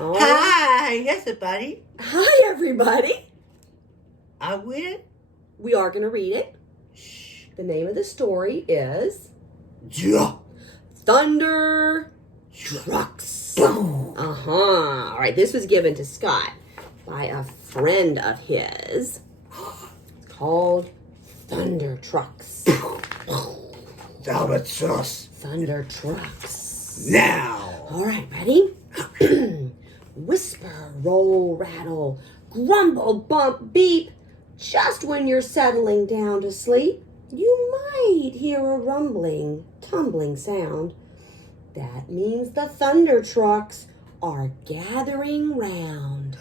Oh. Hi, yes, everybody. Hi, everybody. I read We are going to read it. it. The name of the story is Yeah. Thunder Trucks. All right, this was given to Scott by a friend of his. It's called Thunder Trucks. Albatross. Thunder Trucks. Now. All right, ready? Whisper, roll, rattle, grumble, bump, beep. Just when you're settling down to sleep, you might hear a rumbling, tumbling sound. That means the thunder trucks are gathering round.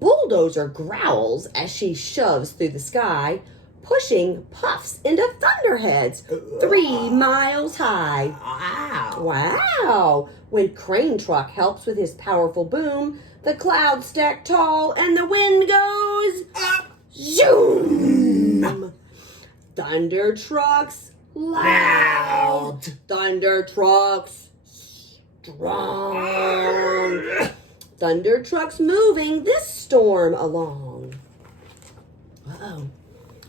Bulldozer growls as she shoves through the sky, pushing puffs into thunderheads 3 miles high. Wow. Wow! When Crane Truck helps with his powerful boom, the clouds stack tall and the wind goes Up. zoom. Thunder Trucks loud. Thunder Trucks strong. Thunder Trucks moving this storm along. Uh-oh.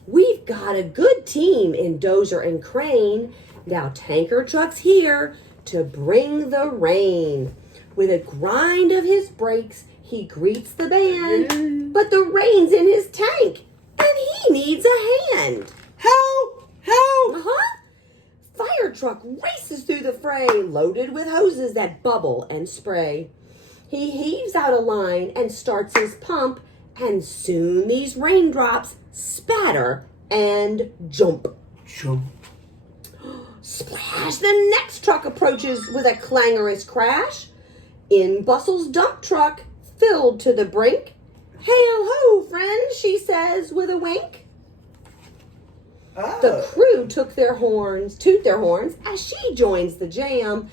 We've got a good team in Dozer and Crane. Now Tanker Truck's here to bring the rain. With a grind of his brakes, he greets the band. But the rain's in his tank, and he needs a hand. Help! Help! Uh-huh. Fire truck races through the fray, loaded with hoses that bubble and spray. He heaves out a line and starts his pump, and soon these raindrops spatter and jump. Jump. Splash! The next truck approaches with a clangorous crash. In bustles dump truck, filled to the brink. Hail ho, friend, she says with a wink. Oh. The crew toot their horns as she joins the jam.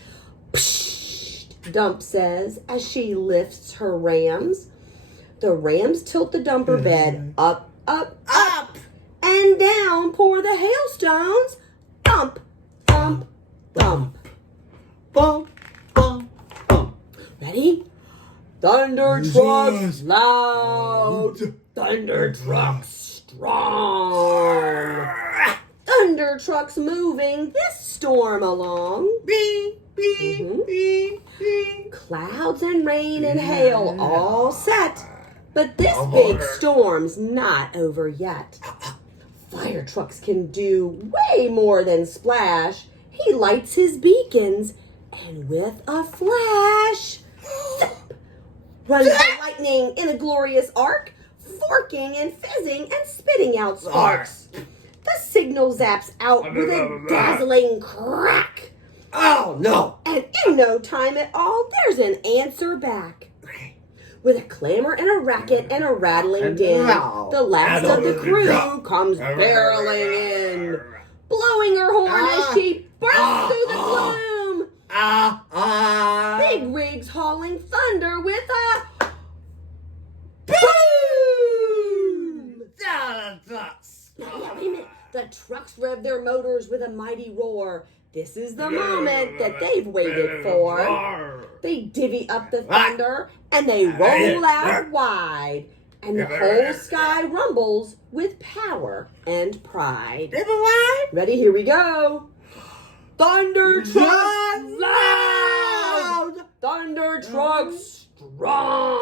Psst, Dump says as she lifts her rams. The rams tilt the dumper bed up, up, up, and down pour the hailstones. Thump, thump, thump. Bump, bump, bump. Ready? Thunder Yes. trucks loud. Thunder trucks strong. Thunder trucks moving this storm along. Bing, bing, Mhm. bing, bing. Clouds and rain and hail all set. But this big storm's not over yet. Fire trucks can do way more than splash. He lights his beacons, and with a flash, zip, runs the lightning in a glorious arc, forking and fizzing and spitting out sparks. The signal zaps out with a dazzling crack. Oh, no. And in no time at all, there's an answer back. With a clamor and a racket and a rattling din, the last of the crew comes barreling in, blowing her horn as she bursts through the gloom. Big rigs hauling thunder with a boom! Wait a minute. The trucks rev their motors with a mighty roar. This is the moment that they've waited for. They divvy up the thunder and they roll out wide. And the whole sky rumbles with power and pride. Ready? Here we go. Thunder trucks loud. Thunder trucks strong.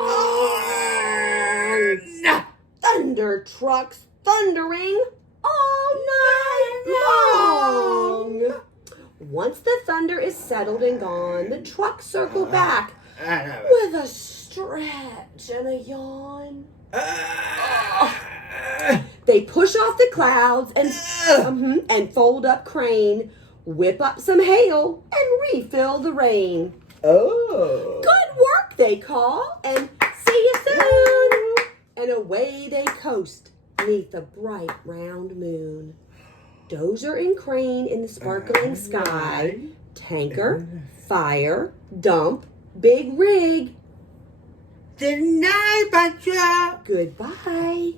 Thunder trucks thundering all night long. Once the thunder is settled and gone, the trucks circle back with a stretch and a yawn. They push off the clouds and fold up Crane, whip up some hail, and refill the rain. Oh. Good work, they call, and see you soon. And away they coast neath the bright round moon. Dozer and Crane in the sparkling sky. Tanker, fire, dump, big rig. The night patrol. Goodbye.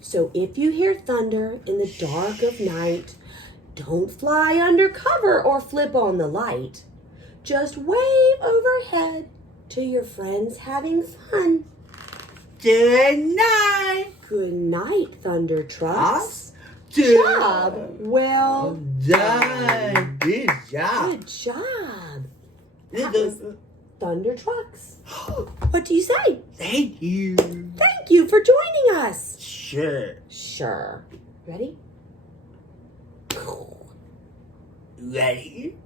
So if you hear thunder in the dark of night, don't fly under cover or flip on the light. Just wave overhead to your friends having fun. Good night. Good night, Thunder Trucks. Good Job. Well done. Good job. Good job. That was Thunder Trucks. What do you say? Thank you. Thank you for joining us. Sure. Sure. Ready? Ready?